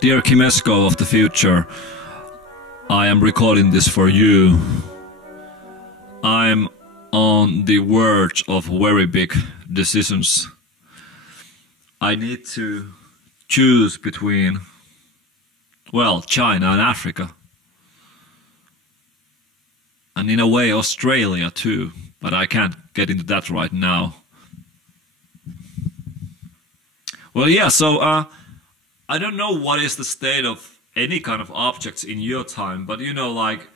Dear Kimesco of the future, I am recording this for you. I'm on the verge of very big decisions. I need to choose between, well, China and Africa. And in a way Australia too, but I can't get into that right now. Well, yeah, so I don't know what is the state of any kind of objects in your time, but you know, like,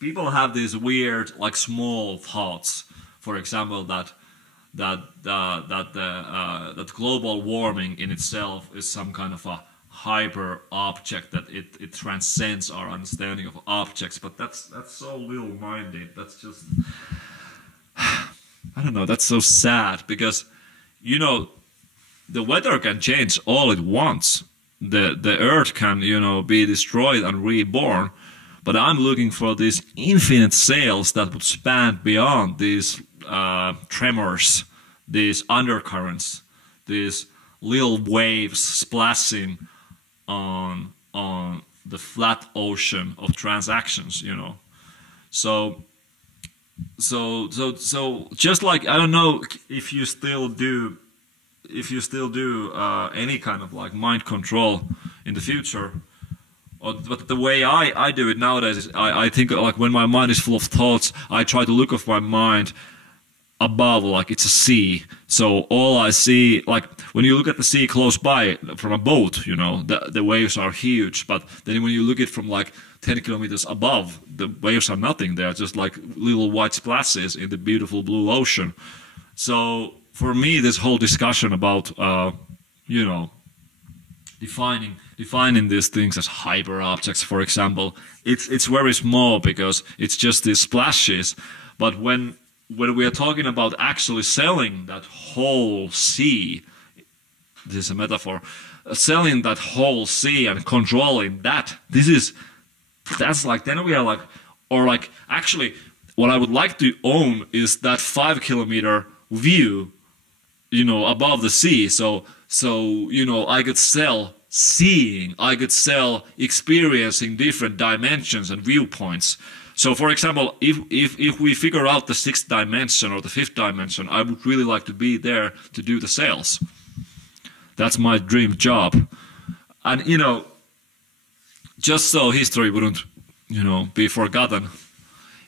people have these weird, like, small thoughts. For example, that global warming in itself is some kind of a hyper object, that it transcends our understanding of objects. But that's so little-minded. That's just, I don't know. That's so sad because, you know, the weather can change all it wants. The earth can, you know, be destroyed and reborn. But I'm looking for these infinite sails that would span beyond these tremors, these undercurrents, these little waves splashing on the flat ocean of transactions, you know. So just like, I don't know if you still do any kind of like mind control in the future, but the way I do it nowadays is I think, like, when my mind is full of thoughts, I try to look of my mind above, like it's a sea. So all I see, like when you look at the sea close by from a boat, you know, the waves are huge, but then when you look at it from like 10 kilometers above, the waves are nothing. They are just like little white splashes in the beautiful blue ocean. So for me, this whole discussion about, you know, defining these things as hyper objects, for example, it's very small because it's just these splashes. But when we are talking about actually selling that whole sea, this is a metaphor, selling that whole sea and controlling that, that's like, then we are like, or like, actually, what I would like to own is that 5-kilometer view, you know, above the sea. So you know, I could sell seeing, I could sell experiencing different dimensions and viewpoints. So for example, if we figure out the 6th dimension or the 5th dimension, I would really like to be there to do the sales. That's my dream job. And you know, just so history wouldn't, you know, be forgotten,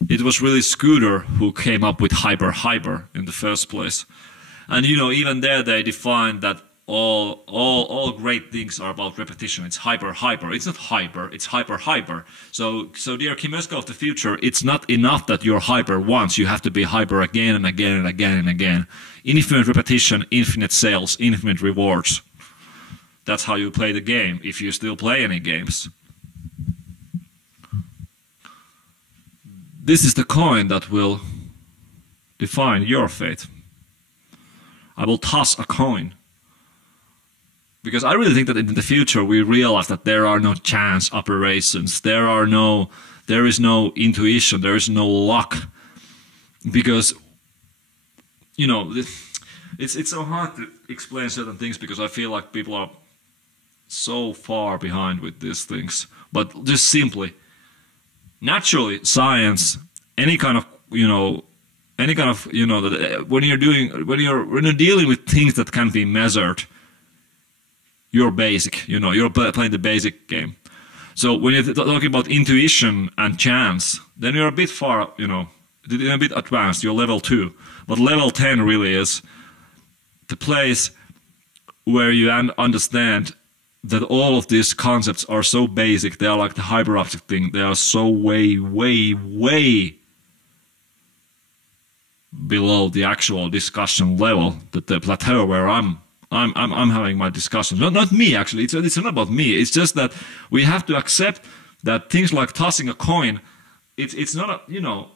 it was really Scooter who came up with hyper in the first place. And you know, even there they defined that all great things are about repetition. It's hyper. It's not hyper, it's hyper. So dear Kimesco of the future, it's not enough that you're hyper once. You have to be hyper again and again and again and again. Infinite repetition, infinite sales, infinite rewards. That's how you play the game, if you still play any games. This is the coin that will define your fate. I will toss a coin. Because I really think that in the future we realize that there are no chance operations. There is no intuition. There is no luck. Because, you know, it's so hard to explain certain things because I feel like people are so far behind with these things. But just simply, naturally, science, any kind of, you know, when you're dealing with things that can be measured, you're basic, you know, you're playing the basic game. So when you're talking about intuition and chance, then you're a bit far, you know, a bit advanced, you're level 2. But level 10 really is the place where you understand that all of these concepts are so basic, they are like the hyper object thing, they are so way below the actual discussion level, that the plateau where I'm having my discussions. Not me, actually. It's not about me. It's just that we have to accept that things like tossing a coin, it's not a, you know,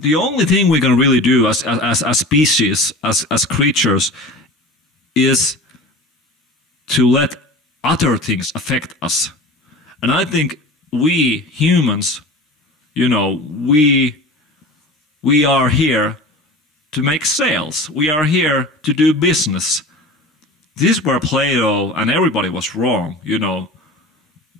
the only thing we can really do as species, as creatures, is to let other things affect us. And I think we humans, you know, we are here to make sales. We are here to do business. this is where Plato and everybody was wrong, you know.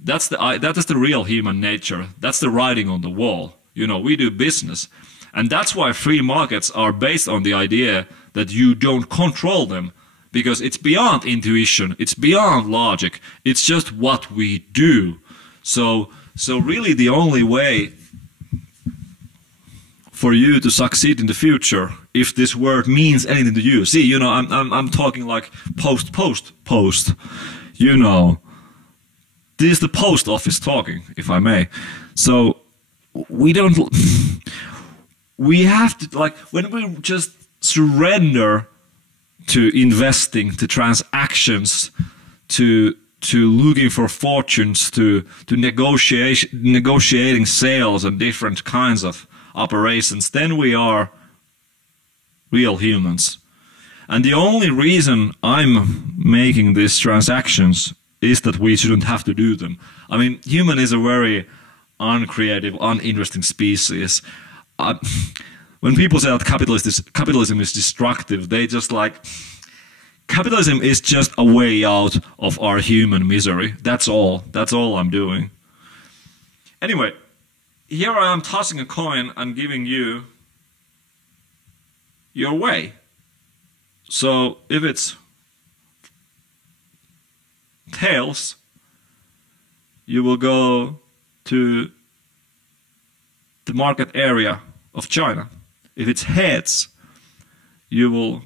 That is the real human nature. That's the writing on the wall. You know, we do business. And that's why free markets are based on the idea that you don't control them, because it's beyond intuition, it's beyond logic, it's just what we do. So really the only way for you to succeed in the future, if this word means anything to you, see, you know, I'm talking like post, you know, this is the post office talking, if I may. So we have to, like, when we just surrender to investing, to transactions, to looking for fortunes, to negotiating sales and different kinds of operations, then we are real humans. And the only reason I'm making these transactions is that we shouldn't have to do them. I mean, human is a very uncreative, uninteresting species. When people say that capitalism is destructive, they just like, capitalism is just a way out of our human misery. That's all. That's all I'm doing. Anyway, here I am tossing a coin and giving you your way. So if it's tails, you will go to the market area of China. If it's heads, you will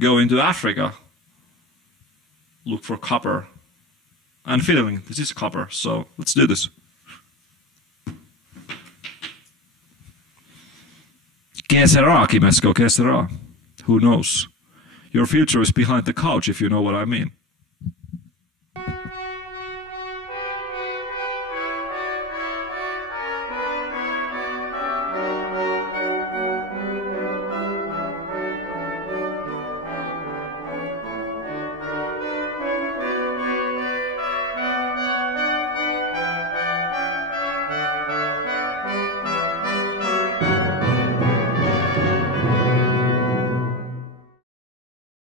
go into Africa, look for copper, and feeling this is copper, so let's do this. Que sera, Kimesco, que sera? Who knows? Your future is behind the couch, if you know what I mean.